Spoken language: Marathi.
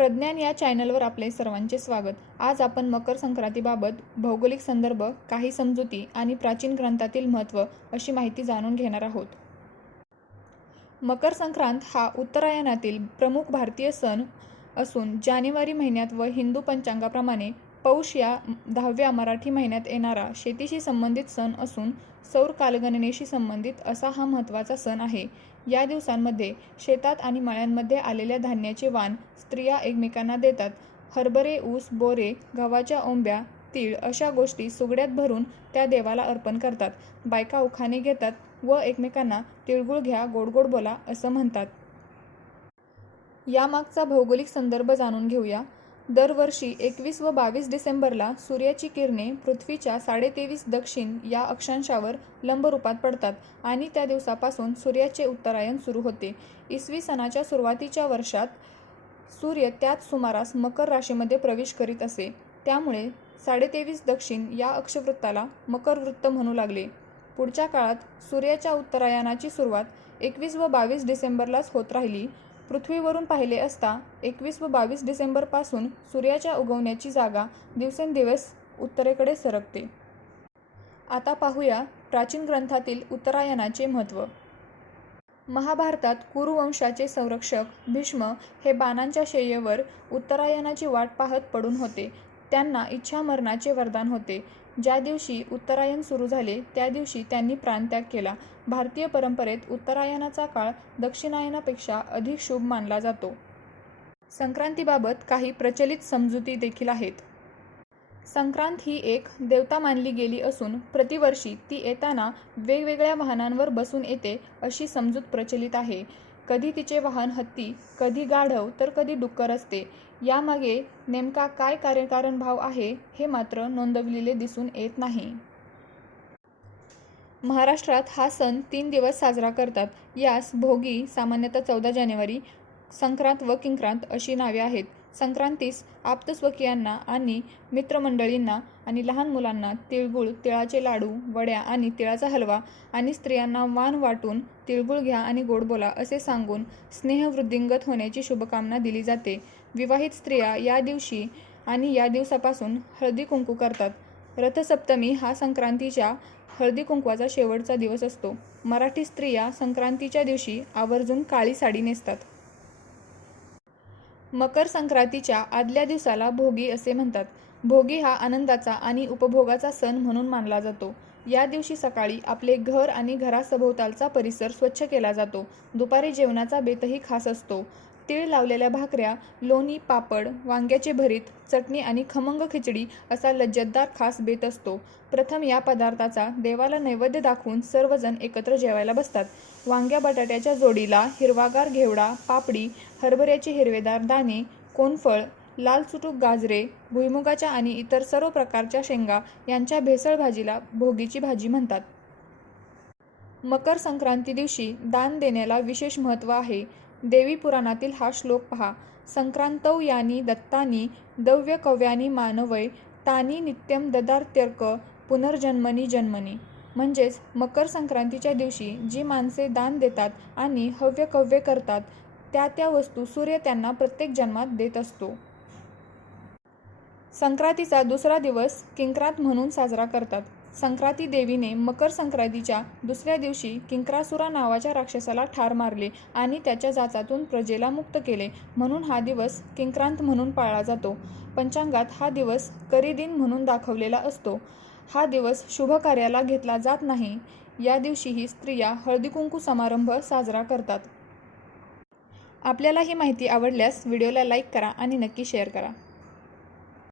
प्रज्ञान या चॅनलवर आपले सर्वांचे स्वागत. आज आपण मकर संक्रांतीबाबत भौगोलिक संदर्भ काही समजुती आणि प्राचीन ग्रंथातील महत्त्व अशी माहिती जाणून घेणार आहोत. मकर संक्रांत हा उत्तरायणातील प्रमुख भारतीय सण असून जानेवारी महिन्यात व हिंदू पंचांगाप्रमाणे पौष या दहाव्या मराठी महिन्यात येणारा शेतीशी संबंधित सण असून सौर कालगणनेशी संबंधित असा हा महत्त्वाचा सण आहे. या दिवसांमध्ये शेतात आणि मळ्यांमध्ये आलेल्या धान्याचे वाण स्त्रिया एकमेकांना देतात. हरभरे ऊस बोरे गव्हाच्या ओंब्या तीळ अशा गोष्टी सुगड्यात भरून त्या देवाला अर्पण करतात. बायका उखाणे घेतात व एकमेकांना तिळगुळ घ्या गोड गोड बोला असं म्हणतात. यामागचा भौगोलिक संदर्भ जाणून घेऊया. दरवर्षी एकवीस व बावीस डिसेंबरला सूर्याची किरणे पृथ्वीच्या साडेतेवीस दक्षिण या अक्षांशावर लंबरूपात पडतात आणि त्या दिवसापासून सूर्याचे उत्तरायण सुरू होते. इसवी सणाच्या सुरुवातीच्या वर्षात सूर्य त्याच सुमारास मकर राशीमध्ये प्रवेश करीत असे. त्यामुळे साडेतेवीस दक्षिण या अक्षवृत्ताला मकर वृत्त म्हणू लागले. पुढच्या काळात सूर्याच्या उत्तरायणाची सुरुवात एकवीस व बावीस डिसेंबरलाच होत राहिली. पृथ्वीवरून पाहिले असता एकवीस व बावीस डिसेंबरपासून सूर्याच्या उगवण्याची जागा दिवसेंदिवस उत्तरेकडे सरकते. आता पाहूया प्राचीन ग्रंथातील उत्तरायणाचे महत्त्व. महाभारतात कुरुवंशाचे संरक्षक भीष्म हे बाणांच्या शय्येवर उत्तरायणाची वाट पाहत पडून होते. त्यांना इच्छामरणाचे वरदान होते. ज्या दिवशी उत्तरायण सुरू झाले त्या दिवशी त्यांनी प्राणत्याग केला. भारतीय परंपरेत उत्तरायणाचा काळ दक्षिणायनापेक्षा अधिक शुभ मानला जातो. संक्रांतीबाबत काही प्रचलित समजुती देखील आहेत. संक्रांत ही एक देवता मानली गेली असून प्रतिवर्षी ती येताना वेगवेगळ्या वाहनांवर बसून येते अशी समजूत प्रचलित आहे. कधी तिचे वाहन हत्ती कधी गाढव तर कधी डुक्कर असते यामागे नेमका काय कार्यकारण भाव आहे हे मात्र नोंदवलेले दिसून येत नाही. महाराष्ट्रात हा सण तीन दिवस साजरा करतात. यास भोगी सामान्यतः चौदा जानेवारी संक्रांत व किंक्रांत अशी नावे आहेत. संक्रांतीस आप्तस्वकीयांना आणि मित्रमंडळींना आणि लहान मुलांना तिळगुळ तिळाचे लाडू वड्या आणि तिळाचा हलवा आणि स्त्रियांना वाण वाटून तिळगुळ घ्या आणि गोड बोला असे सांगून स्नेहवृद्धिंगत होण्याची शुभकामना दिली जाते. विवाहित स्त्रिया या दिवशी आणि या दिवसापासून हळदी कुंकू करतात. रथसप्तमी हा संक्रांतीच्या हळदी कुंकवाचा शेवटचा दिवस असतो. मराठी स्त्रिया संक्रांतीच्या दिवशी आवर्जून काळी साडी नेसतात. मकर संक्रांतीच्या आदल्या दिवसाला भोगी असे म्हणतात. भोगी हा आनंदाचा आणि उपभोगाचा सण म्हणून मानला जातो. या दिवशी सकाळी आपले घर आणि घरासभोवतालचा परिसर स्वच्छ केला जातो. दुपारी जेवणाचा बेतही खास असतो. तीळ लावलेल्या भाकऱ्या लोणी पापड वांग्याचे भरीत चटणी आणि खमंग खिचडी असा लज्जतदार खास बेत असतो. प्रथम या पदार्थाचा देवाला नैवेद्य दाखवून सर्वजण एकत्र जेवायला बसतात. वांग्या बटाट्याच्या जोडीला हिरवागार घेवडा पापडी हरभऱ्याचे हिरवेदार दाणे कोनफळ लाल चुटूक गाजरे भुईमुगाच्या आणि इतर सर्व प्रकारच्या शेंगा यांच्या भेसळ भाजीला भोगीची भाजी म्हणतात. मकर संक्रांती दिवशी दान देण्याला विशेष महत्त्व आहे. देवी पुराणातील हा श्लोक पहा. संक्रांतौ यानी दत्तानी दव्य कव्यानी मानवय तानी नित्यम ददार्त्यर्क पुनर्जन्मनी जन्मनी. म्हणजेच मकर संक्रांतीच्या दिवशी जी माणसे दान देतात आणि हव्य कव्य करतात त्या त्या वस्तू सूर्य त्यांना प्रत्येक जन्मात देत असतो. संक्रांतीचा दुसरा दिवस किंक्रांत म्हणून साजरा करतात. संक्रांती देवीने मकर संक्रांतीच्या दुसऱ्या दिवशी किंक्रासुरा नावाच्या राक्षसाला ठार मारले आणि त्याच्या जाचातून प्रजेला मुक्त केले. म्हणून हा दिवस किंक्रांत म्हणून पाळला जातो. पंचांगात हा दिवस करी म्हणून दाखवलेला असतो. हा दिवस शुभ कार्याला घेतला जात नाही. या दिवशीही स्त्रिया हळदीकुंकू समारंभ साजरा करतात. आपल्याला ही माहिती आवडल्यास व्हिडिओला लाईक करा आणि नक्की शेअर करा.